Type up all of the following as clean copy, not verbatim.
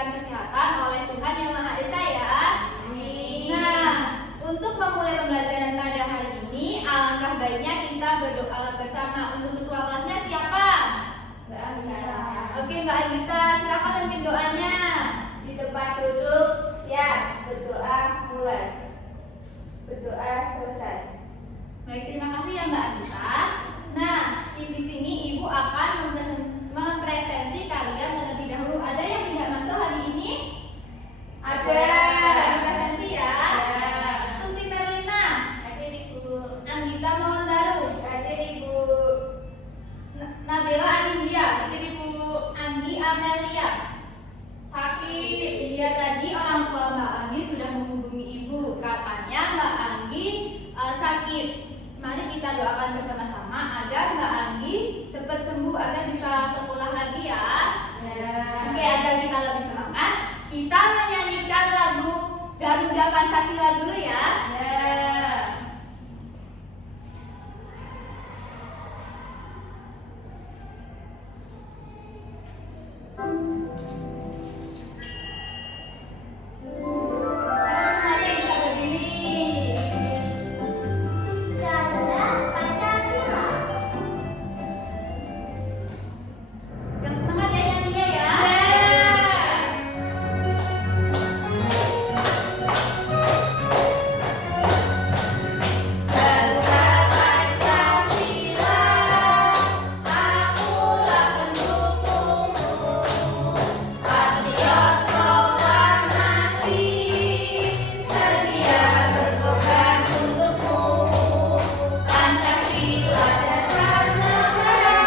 diberikan kesehatan oleh Tuhan Yang Maha Esa ya. Amin. Nah, untuk memulai pembelajaran pada hari ini, alangkah baiknya kita berdoa bersama. Untuk ketua kelasnya siapa? Mbak Anita. Oke, Mbak Anita, silakan memimpin doanya. Di tempat duduk, siap. Berdoa mulai. Berdoa selesai. Baik, terima kasih ya Mbak Anita. Nah, di sini Ibu akan mempresentasi kalian terlebih dahulu. Ada yang tidak masuk hari ini? Ada. Presentasi ya. Ada. Susi Merlina, Hadir Ibu. Anggita Mawandaru, Hadir Ibu. Nabila Anindya, Hadir Ibu. Anggi Amelia. Sakit. Iya, tadi orang tua Mbak Anggi sudah menghubungi Ibu. Katanya Mbak Anggi sakit. Mari kita doakan bersama-sama agar Mbak Anggi cepat sembuh agar bisa sekolah lagi ya. Ya. Oke, agar kita lebih semangat, kita menyanyikan lagu Garuda Pancasila dulu ya. Ya. Semuanya bisa berdiri. Yang semangat ya nyanyinya ya. Garuda Pancasila, akulah pendukungmu, patriot proklamasi, sedia berkorban untukmu. Pancasila dasar negara,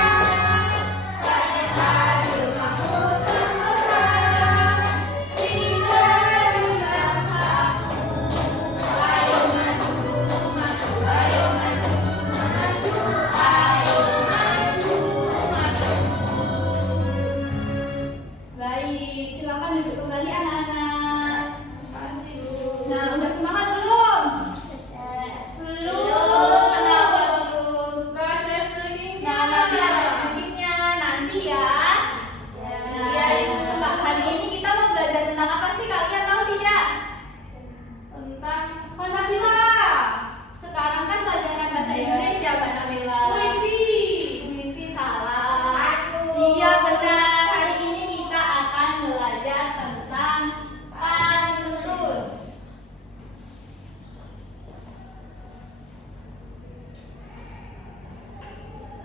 rakyat adil makmur sentosa, bingkai bangsamu. Ayo maju, maju, ayo maju, maju, ayo maju, maju. Baik, silakan duduk kembali anak-anak. Makasih, Bu. Nah, udah semangat belum? Belum. Kenapa belum? Nggak ada streamingnya. Nah, nanti ada sedikitnya nanti ya. Nah, ya, itu Mbak. Hari ini kita mau belajar tentang apa sih? Kalian tahu tidak? Tentang Pancasila. Sekarang kan pelajaran bahasa Indonesia, Mbak Nabila. Puisi. Puisi salah. Aduh. Iya benar. Hari ini kita akan belajar tentang pantun.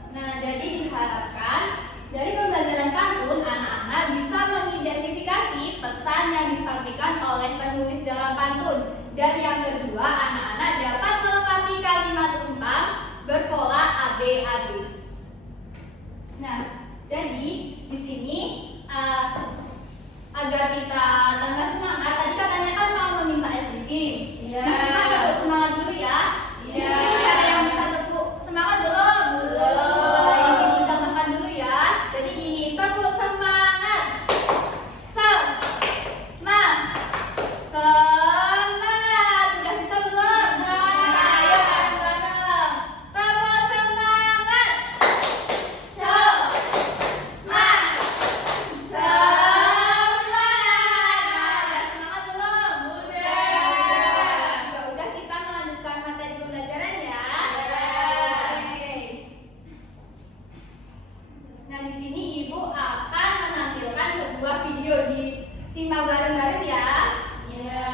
Nah, jadi diharapkan dari pembelajaran pantun anak-anak bisa mengidentifikasi pesan yang disampaikan oleh penulis dalam pantun. Dan yang kedua, anak-anak dapat melengkapi kalimat rumpang berpola ABAB. Nah, jadi di sini agar kita tambah semangat, tadi katanya kan mau meminta SDG. Iya. Nah, kita tepuk semangat dulu ya. Di Iya. sini ada yang bisa tepuk semangat belum? Belum. Baik, Ibu contohkan dulu ya. Jadi ini tepuk semangat. Semangat. Udah bisa belum? Bisa. Ayo bareng-bareng. Tepuk semangat. Semangat. Semangat. Udah semangat belum? Udah. Ya udah, kita melanjutkan materi pembelajaran ya. Oke. Nah, di sini Ibu akan menampilkan sebuah video, disimak bareng-bareng ya. Ya.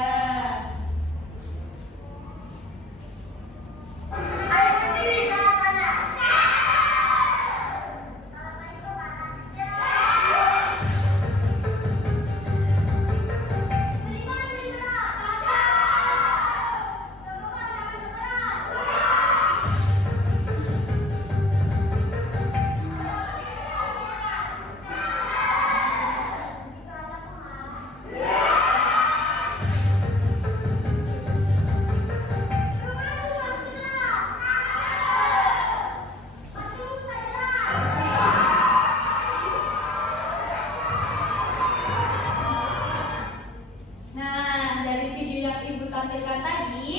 Nah, dari video yang Ibu tampilkan tadi,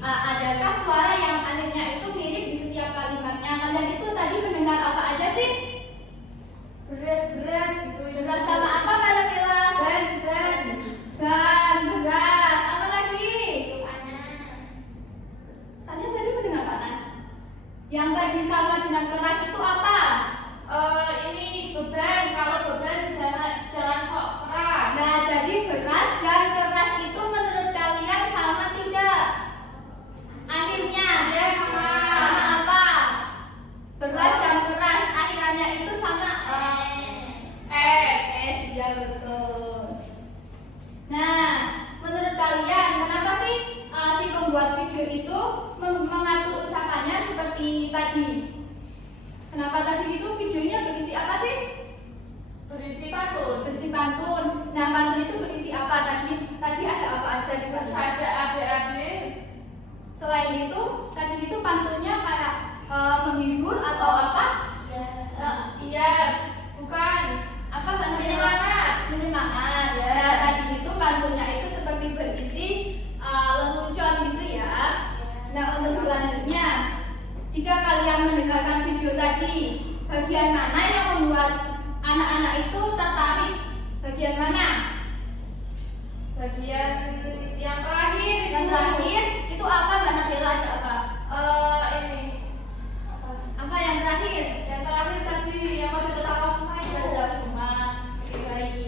adakah suara yang akhirnya itu mirip di setiap kalimatnya? Kalian itu tadi mendengar apa aja sih? Beres gitu. Beras sama apa, Mbak Nabila? Benteng. Kenapa tadi itu videonya berisi apa sih? Berisi pantun. Berisi pantun. Nah, pantun itu berisi apa tadi? Tadi ada apa aja di pantun? Saja adik-adik. Selain itu, tadi itu pantunnya kayak menghibur atau apa? Iya, bukan. Apa Mbak namanya? Menyemangat. Menyemangat. Nah, tadi itu pantunnya itu seperti berisi lelucon gitu ya. Nah, untuk selanjutnya, jika kalian mendengarkan video tadi, bagian mana yang membuat anak-anak itu tertarik? Bagian mana? Bagian yang terakhir. Yang terakhir itu apa Mbak Nabila? Ada apa? Ini. Apa yang terakhir? Yang terakhir tadi yang pada ketawa semua itu. Ada semua. Oke, baik.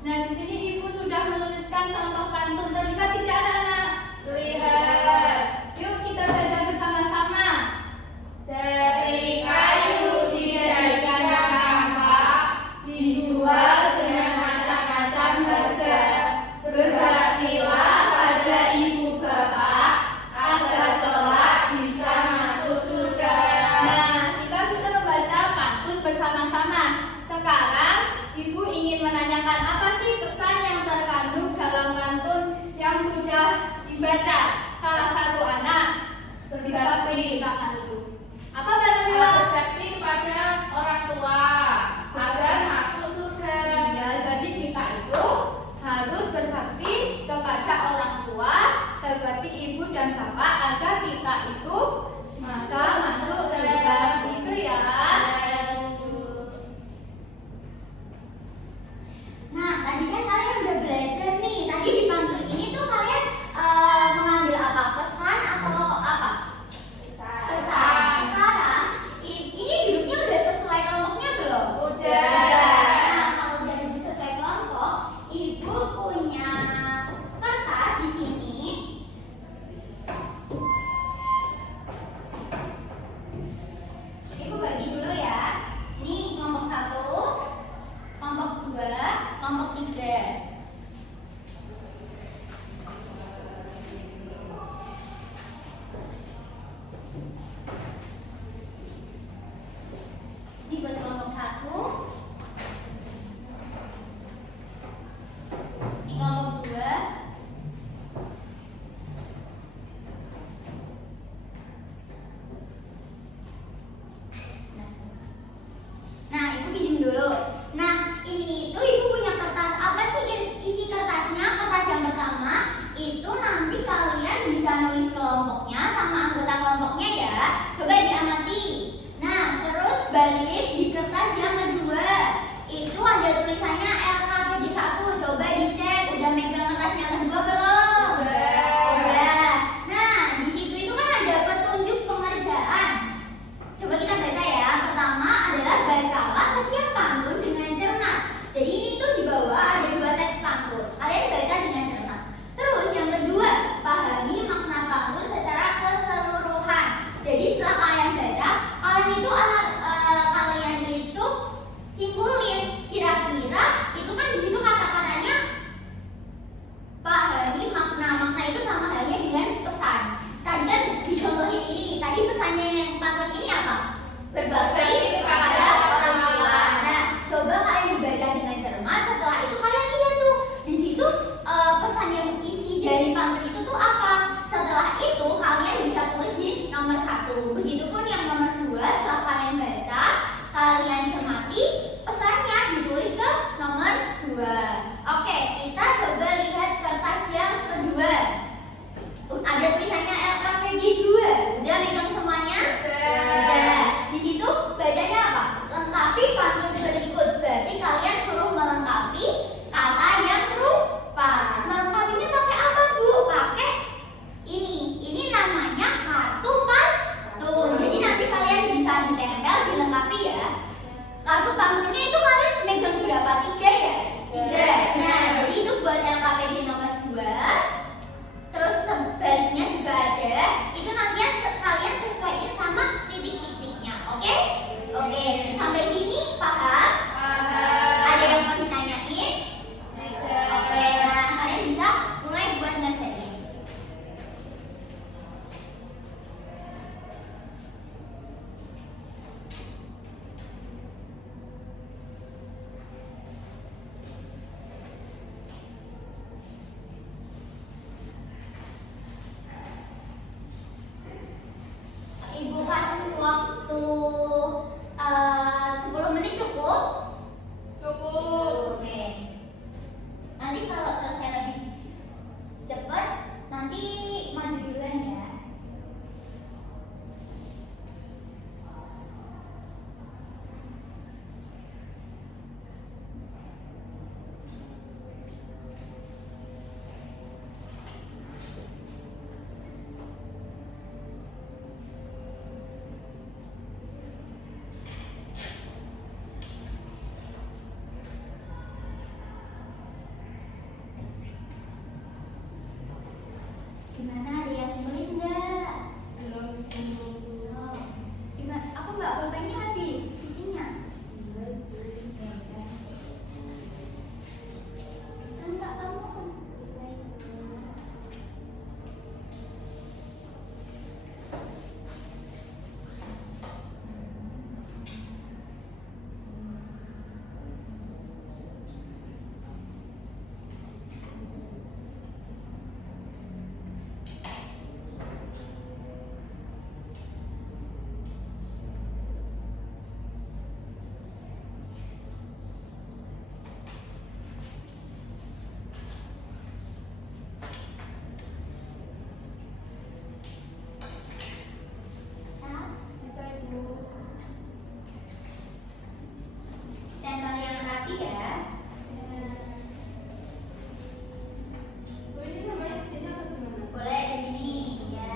Nah, di sini Ibu sudah menuliskan contoh pantun. Terlihat tidak anak-anak? Lihat. Yuk kita baca bersama-sama. Dari kayu dijadikan kampak, dijual dengan macam-macam harga. Berbaktilah pada ibu bapak, agar kelak bisa masuk surga. Nah, kita sudah membaca pantun bersama-sama. Sekarang Ibu ingin menanyakan apa sih pesan yang terkandung dalam pantun yang sudah dibaca? Salah satu anak bisa beri tangan dulu. Apa Mbak Nabila? Berbakti kepada orang tua agar masuk surga. Ya, jadi kita itu harus berbakti kepada orang tua seperti ibu dan bapak agar kita itu bisa masuk surga. Itu ya. Nah, tadi kan kalian udah belajar nih. Tadi di pantun ini tuh kalian mengambil apa? Pesan atau apa? Pesan. Sekarang ini duduknya udah sesuai kelompoknya belum? Udah. Nah, kalau udah duduk sesuai kelompok, Ibu punya kertas di sini. Ibu bagi dulu ya. Ini kelompok 1, kelompok 2, kelompok 3. Ini buat kelompok 1. Ini kelompok 2. Nah, Ibu pinjam dulu. Nah, ini itu Ibu punya kertas. Apa sih isi kertasnya? Kertas yang pertama itu nanti kalian bisa nulis kelompoknya sama anggota kelompoknya ya. Coba diamati. Nah, terus balik di kertas yang kedua. Itu ada tulisannya LKPD 1. Coba dicek udah megang kertas yang kedua belum? Udah. Nah, di situ itu kan ada petunjuk pengerjaan. Coba kita baca ya. Pertama adalah bacalah setiap pantun dengan cermat. Jadi ini tuh di bawah ada 2 teks pantun. Kalian baca dengan cermat. Terus yang kedua, pahami makna pantun secara 1. Begitupun yang nomor 2, setelah kalian baca, kalian cermati, pesannya ditulis ke nomor 2. Oke, kita coba lihat kertas yang kedua. Ada tulisannya LKPG 2. Udah megang semuanya? Udah. Di situ bacanya apa? Lengkapi pantun berikut. Berarti kalian suruh melengkapi kata yang rupa. Melengkapinya pakai apa, Bu? Pakai ini namanya kartu pantun. Jadi nanti kalian bisa ditempel, dilengkapi ya. Kartu pantunnya itu kalian megang berapa? 3 ya? 3. Nah, jadi itu buat LKPG nomor 2. Terus sebaliknya juga ada. Itu nanti kalian sesuaiin sama titik-titiknya. Oke? Oke, sampai sini paham? Ada yang mau ditanyain? Oke, nah kalian bisa mulai buat ngerjain. Ibu kasih waktu 10 menit cukup? Cukup. Oke. Nanti kalau selesai lebih cepat, nanti maju duluan ya. Gimana, ada yang sulit nggak? Belum. Belum. Gimana? Aku nggak pulpennya habis isinya. Enggak, kamu kan bisa itu. Bisa Ibu. Tempel yang rapi ya. Bu, ini namanya di sini atau gimana? Boleh di sini ya.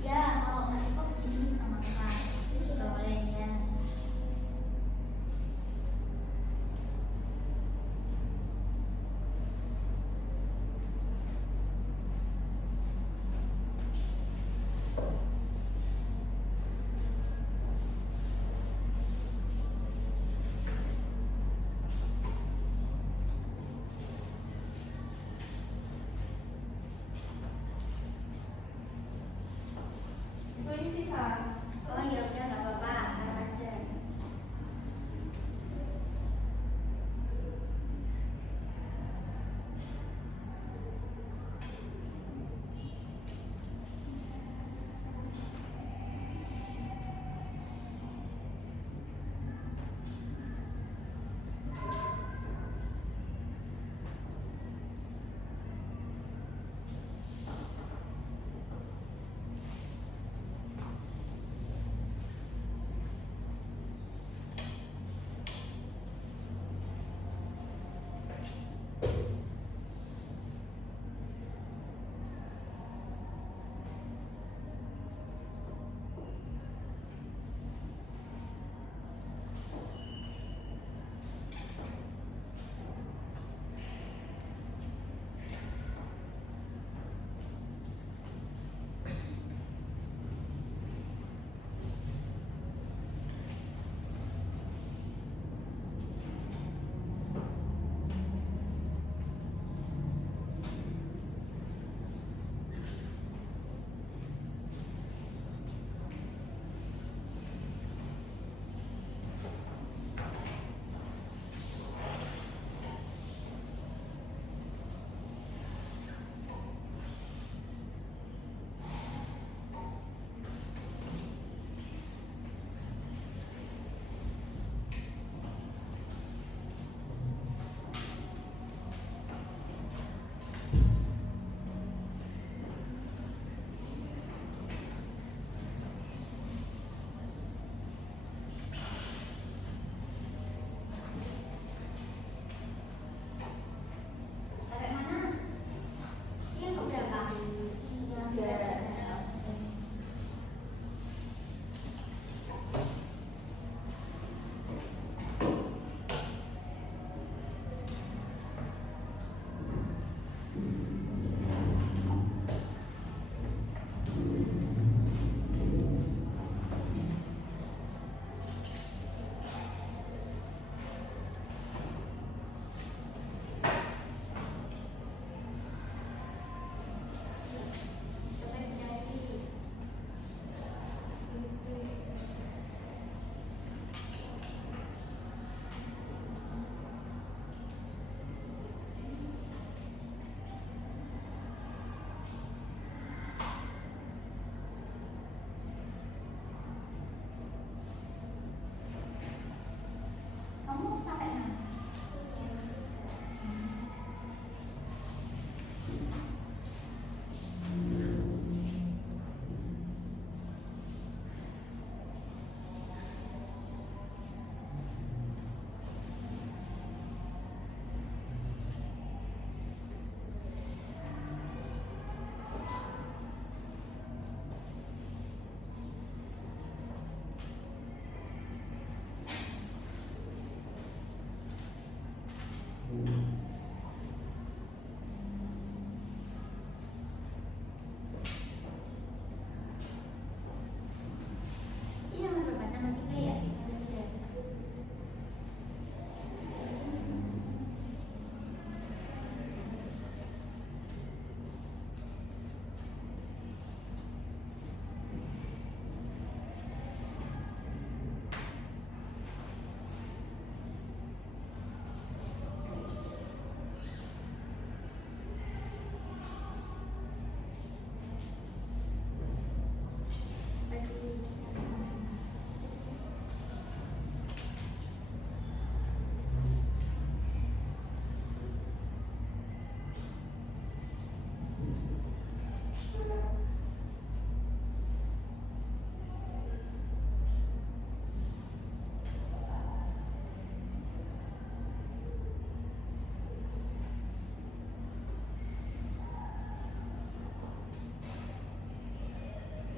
Ya, kalau nggak cukup ini juga nggak apa-apa. Juga boleh ya. Ibu, ini sisa. Oh ya udah nggak apa-apa, taruh aja.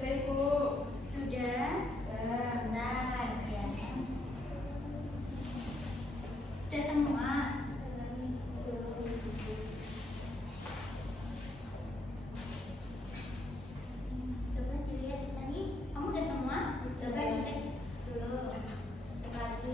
Sudah Ibu. Sudah. Sudah. Bentar, ya. Sudah semua. Coba dilihat tadi. Kamu udah semua? Coba dicek dulu. Cek lagi.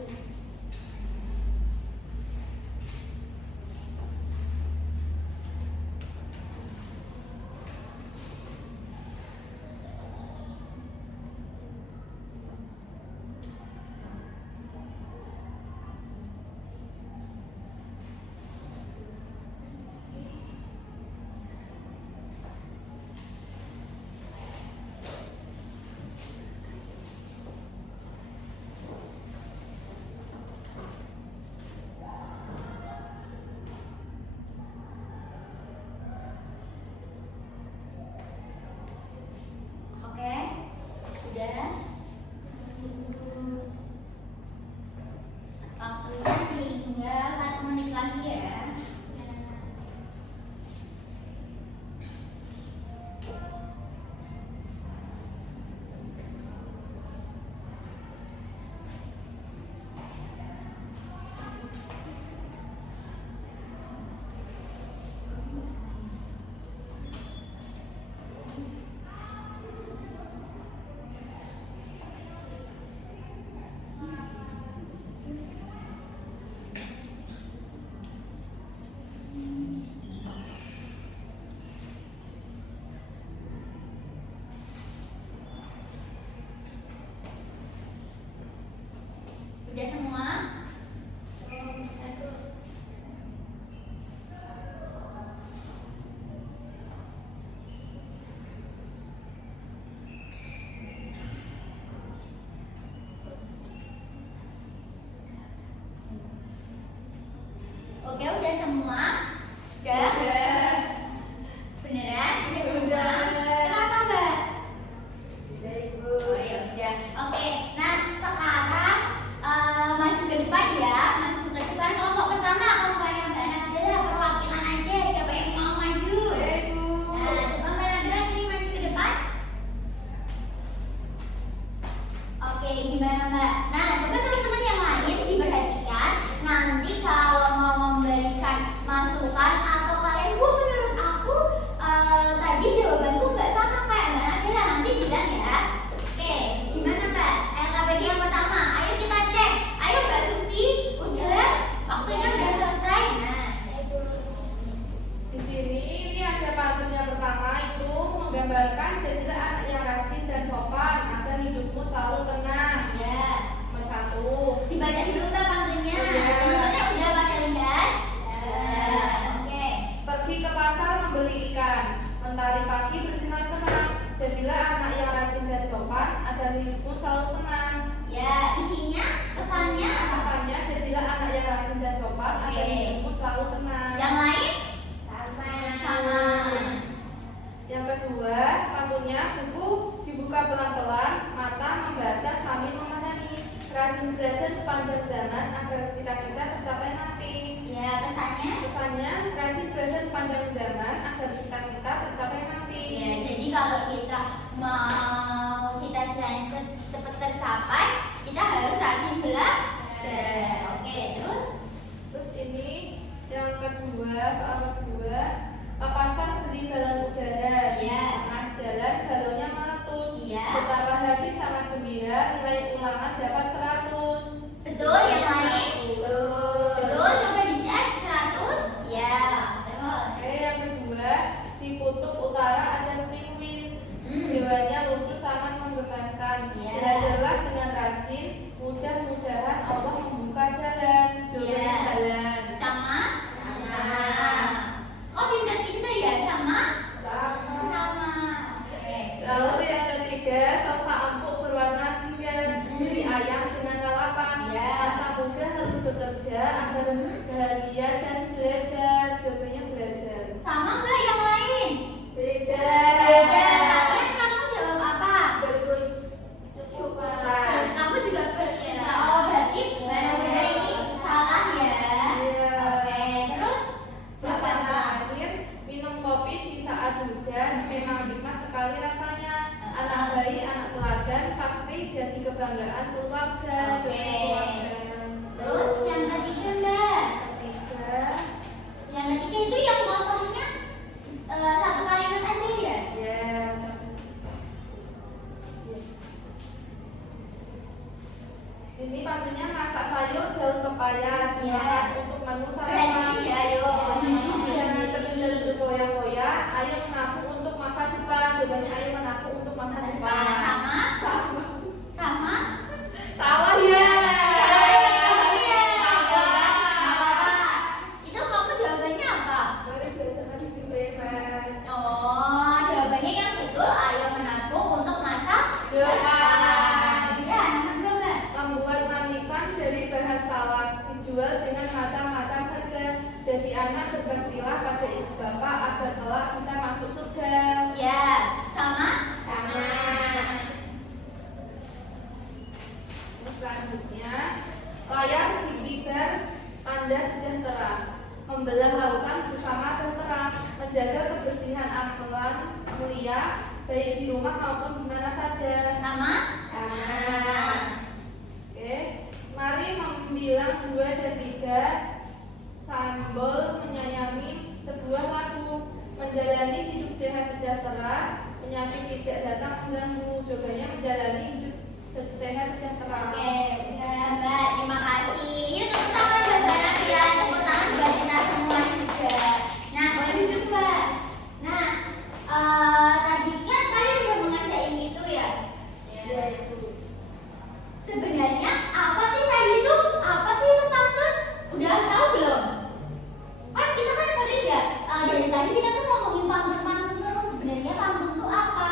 Oke, udah. Waktunya tinggal 1 menit lagi ya. Udah semua? Oke, udah semua? Udah? Beneran? Udah semua? Kenapa, Mbak? Sudah Ibu. Oh ya udah. Oke, nah sekarang maju ke depan ya, maju ke depan kelompok pertama kelompoknya Mbak Nadira perwakilan aja siapa yang mau maju. Nah coba Mbak Nadira sini maju ke depan. Oke gimana Mbak? Nah coba teman-teman yang lain diperhatikan nanti kalau mau memberikan masukan atau kalian menurut aku tadi jawabanku nggak sama kayak Mbak Nadira nanti bilang ya. Oke, gimana Mbak? LKPD yang pertama, ayo kita cek. Ayo Mbak Susi, udah waktunya udah selesai. Nah, Di sini ini ada pantunnya pertama itu menggambarkan jadilah anak yang rajin dan sopan agar hidupmu selalu tenang. ya Nomor 1. dibaca dulu Mbak pantunnya. Iya. Teman-teman udah pada lihat? Nah, oke. Pergi ke pasar membeli ikan. Mentari pagi bersinar tenang. Jadilah anak yang rajin dan sopan agar hidupmu selalu tenang. Ya, isinya pesannya apa? Pesannya jadilah anak yang rajin dan sopan agar Oke. hidupmu selalu tenang. Yang lain? Sama. Yang kedua, pantunnya buku dibuka pelan-pelan, mata membaca sambil memahami. Rajin belajar sepanjang zaman agar cita-cita tercapai nanti. Ya, pesannya? Pesannya, rajin belajar sepanjang zaman agar cita-cita tercapai nanti. Ya, jadi kalau kita mau cita-citanya cepat tercapai, kita harus rajin belajar. Oke, terus? Terus ini yang kedua, soal kedua, papasan beli balon udara. Iya. Tengah jalan balonnya meletus. Iya. Betapa hati sangat gembira, nilai ulangan dapat 100. Betul, yang lain? Betul, coba dicek 100. Ya, terus? Oke, yang kedua, di kutub utara ada penguin. Hewanya lucu sangat menggemaskan. Iya. Belajarlah dengan rajin, mudah-mudahan Allah membuka jalan. Jawabannya Iya. jalan. Sama? Kok pinter-pinter ya? Sama? Sama. Oke. Lalu yang ketiga, sofa empuk berwarna jingga, beli ayam dengan lalapan. Iya. Masa muda harus bekerja agar bahagia dan belajar. Jawabannya belajar. Sama nggak yang lain? Beda. Beda. Kalian kamu jawab apa? Berkecukupan. Kamu juga ya. Oh, berarti beda ini salah ya. Iya. Oke, terus? Terus yang terakhir, minum kopi di saat hujan memang nikmat sekali rasanya. Anak baik, anak teladan pasti jadi kebanggaan keluarga. Oke. Keluarga. Terus yang ketiga Mbak. Ketiga, Yang ketiga itu yang kosongnya satu kalimat aja ya? yes. Sini pantunya masak sayur daun pepaya. Semangat untuk menu Keren sarapan. ini ya, ayo. Jangan sekedar berfoya-foya. Ayo menabung untuk masa depan. Jawabannya ayo menabung untuk masa depan. Sama? Sama? Salah ya. Iya. Nggak apa-apa. Itu kamu jawabannya apa? Mari belajar lagi di preman. Oh, jawabannya yang betul. Ayo menabung untuk masa Depan. Ya, yang kedua Mbak. Membuat manisan dari bahan salak dijual dengan macam-macam harga. Jadi anak berbaktilah pada ibu bapak agar kelak bisa masuk surga. Ya, sama? Sama. Terus selanjutnya, layar dikibar tanda sejahtera. Membelah lautan bersama bahtera. Menjaga kebersihan apalan mulia baik di rumah maupun di mana saja. Sama? Oke, mari membilang 2 dan 3 sambil menyayangi sebuah lagu. Menjalani hidup sehat sejahtera, penyakit tidak datang mengganggu. Jawabannya menjalani hidup sehat sejahtera. Oke, udah Mbak, terima kasih. Yuk tepuk tangan buat Mbak Nabila, tepuk tangan buat kita semua juga. Nah, boleh duduk Mbak. Nah, tadi kan kalian udah mengerjain itu ya? Ya itu. Sebenarnya apa sih tadi itu? Apa sih itu pantun? Udah tahu belum? Kan kita kan sering ya, dari tadi kita tuh ngomongin pantun-pantun terus. Sebenarnya pantun itu apa?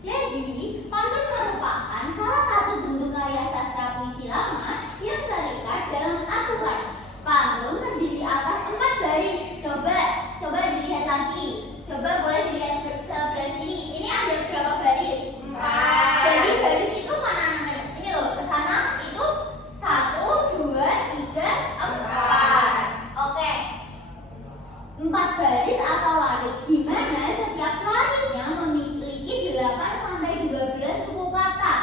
Jadi, pantun merupakan salah satu bentuk karya sastra puisi lama yang terikat dalam aturan. Pantun terdiri atas 4 baris. Coba dilihat lagi. Coba boleh dilihat sebelah sini. Ini ada berapa baris? 4. Jadi baris itu mana? Ini loh, ke sana itu 1, 2, 3, 4. Oke. 4 baris atau larik, di mana setiap lariknya memiliki 8 sampai 12 suku kata.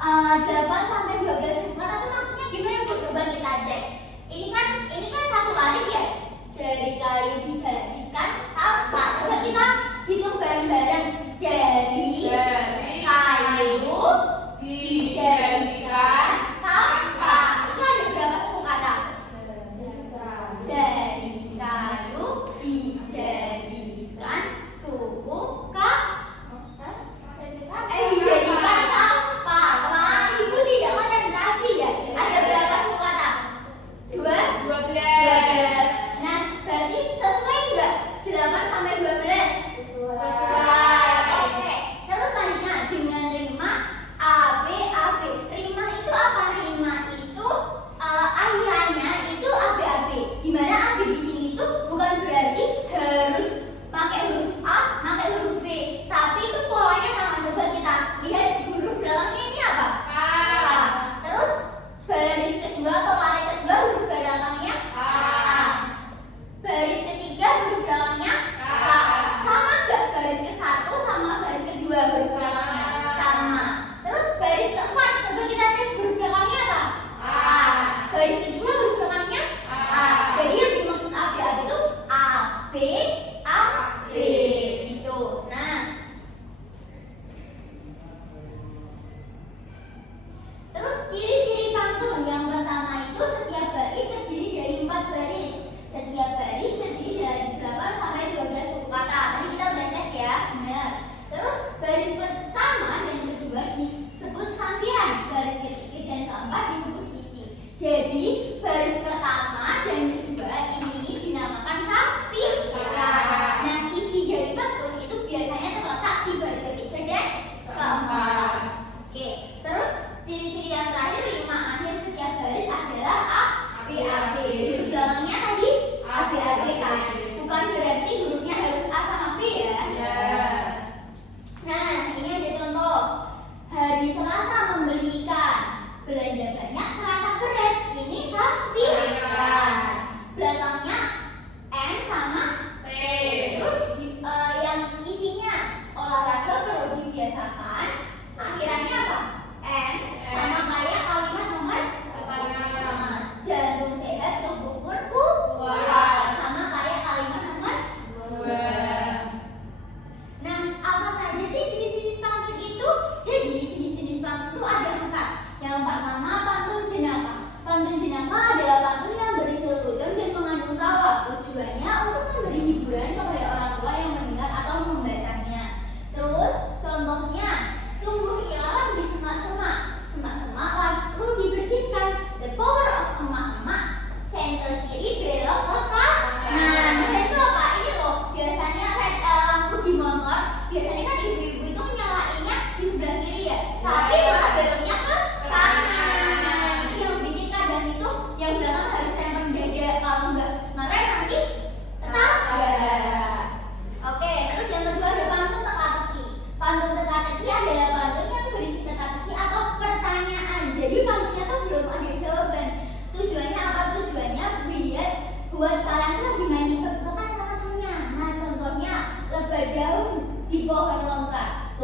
8 sampai 12 suku kata itu maksudnya gimana Bu? Coba kita cek. Ini kan satu larik ya. Dari kayu dijadikan apa? Coba kita hitung bareng-bareng. Dari kayu dijadikan apa? Itu ada berapa suku kata? Dari kayu dijadikan suku dijadikan apa? Wah, Ibu tidak konsentrasi ya? Ada berapa suku kata? 12. Nah, berarti sesuai enggak? 8 sampai 12? Sesuai. Oke. Terus selanjutnya dengan rima A B. Rima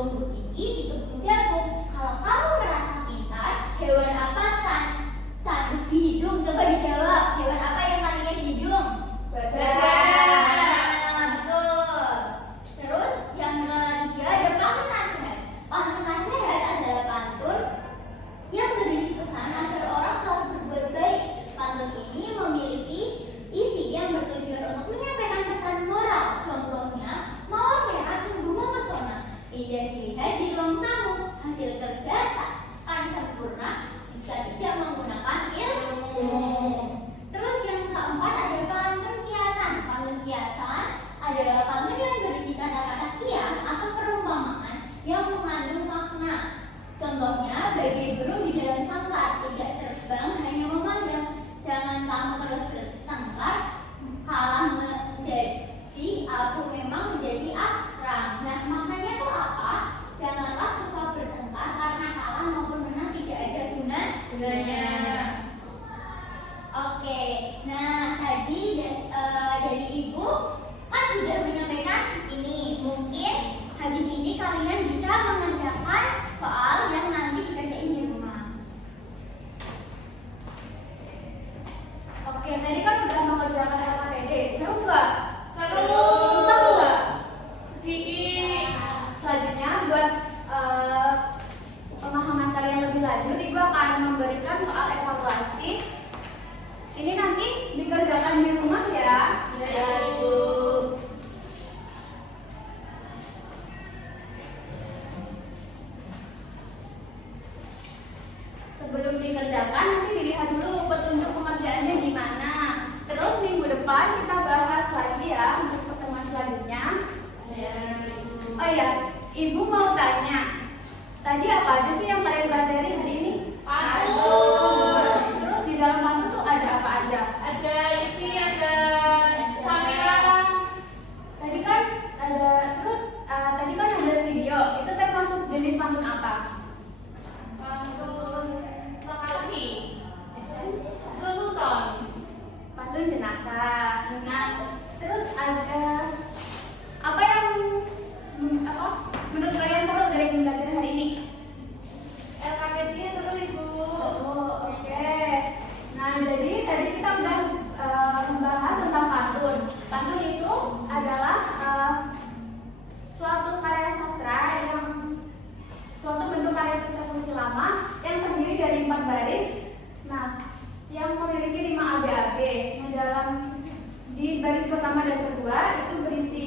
tumbuh tinggi di kebun jagung. Kalau kamu merasa pintar, hewan apa tanduk di hidung? Coba dijawab. Hewan apa yang tanduknya di hidung? Nah, betul. Terus yang ketiga ada pantun nasihat. Pantun nasihat adalah pantun yang berisi pesan agar orang selalu berbuat baik. Pantun ini memiliki isi yang bertujuan untuk menyampaikan pesan moral. Contohnya, mawar merah sungguh memesona, indah dilihat di ruang tamu. Hasil kerja tak akan sempurna jika tidak menggunakan ilmu. Terus yang keempat ada pantun kiasan. Pantun kiasan adalah pantun yang berisi kata-kata kias atau perumpamaan yang mengandung makna. Contohnya, bagai burung di dalam sangkar, tidak terbang hanya memandang. Jangan kamu terus bertengkar, kalah menjadi abu memang menjadi arang. Nah, maknanya itu apa? Janganlah suka bertengkar karena kalah maupun menang tidak ada gunanya. Oke, nah tadi dari Ibu kan sudah menyampaikan ini. Mungkin habis ini kalian bisa mengerjakan soal yang nanti dikerjain di rumah. Oke, tadi kan udah mengerjakan LKPD. Seru nggak? Seru. Susah nggak? Sedikit. Selanjutnya buat pemahaman kalian lebih lanjut, Ibu akan memberikan soal evaluasi. Ini nanti dikerjakan di rumah ya. Ya, Ibu. Sebelum dikerjakan nanti dilihat dulu petunjuk pengerjaannya di mana. Terus minggu depan kita bahas lagi ya untuk pertemuan selanjutnya. Ya, Ibu. Oh iya, Ibu mau tanya. Tadi apa aja sih yang kalian pelajari hari ini? Pantun. Terus di dalam pantun tuh ada apa aja? Ada isi, ada samiran. Tadi kan ada video. Itu termasuk jenis pantun apa? Pantun teka-teki. Lelucon. Pantun jenaka. Nah, terus ada apa yang menurut kalian seru dari pembelajaran hari ini? LKPD seru, Ibu. Oh, oke. Nah, jadi tadi kita udah membahas tentang pantun. Pantun itu adalah suatu bentuk karya sastra puisi lama yang terdiri dari 4 baris. Nah, yang memiliki 5 ABAB. Nah, di baris pertama dan kedua itu berisi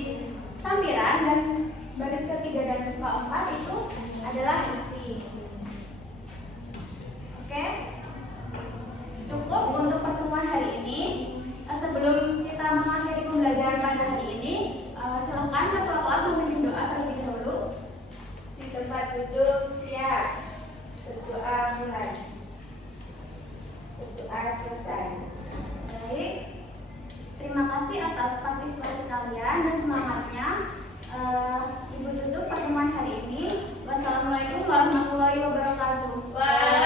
sambiran, dan baris ketiga dan keempat itu adalah isi. Oke, cukup untuk pertemuan hari ini. Sebelum kita mengakhiri pembelajaran pada hari ini, silakan ketua kelas memimpin doa terlebih dahulu. Di tempat duduk siap. Berdoa mulai. Berdoa selesai. Baik, terima kasih atas partisipasi kalian dan semangatnya. Ibu tutup pertemuan hari ini. Wassalamualaikum warahmatullahi wabarakatuh. Waalaikumsalam.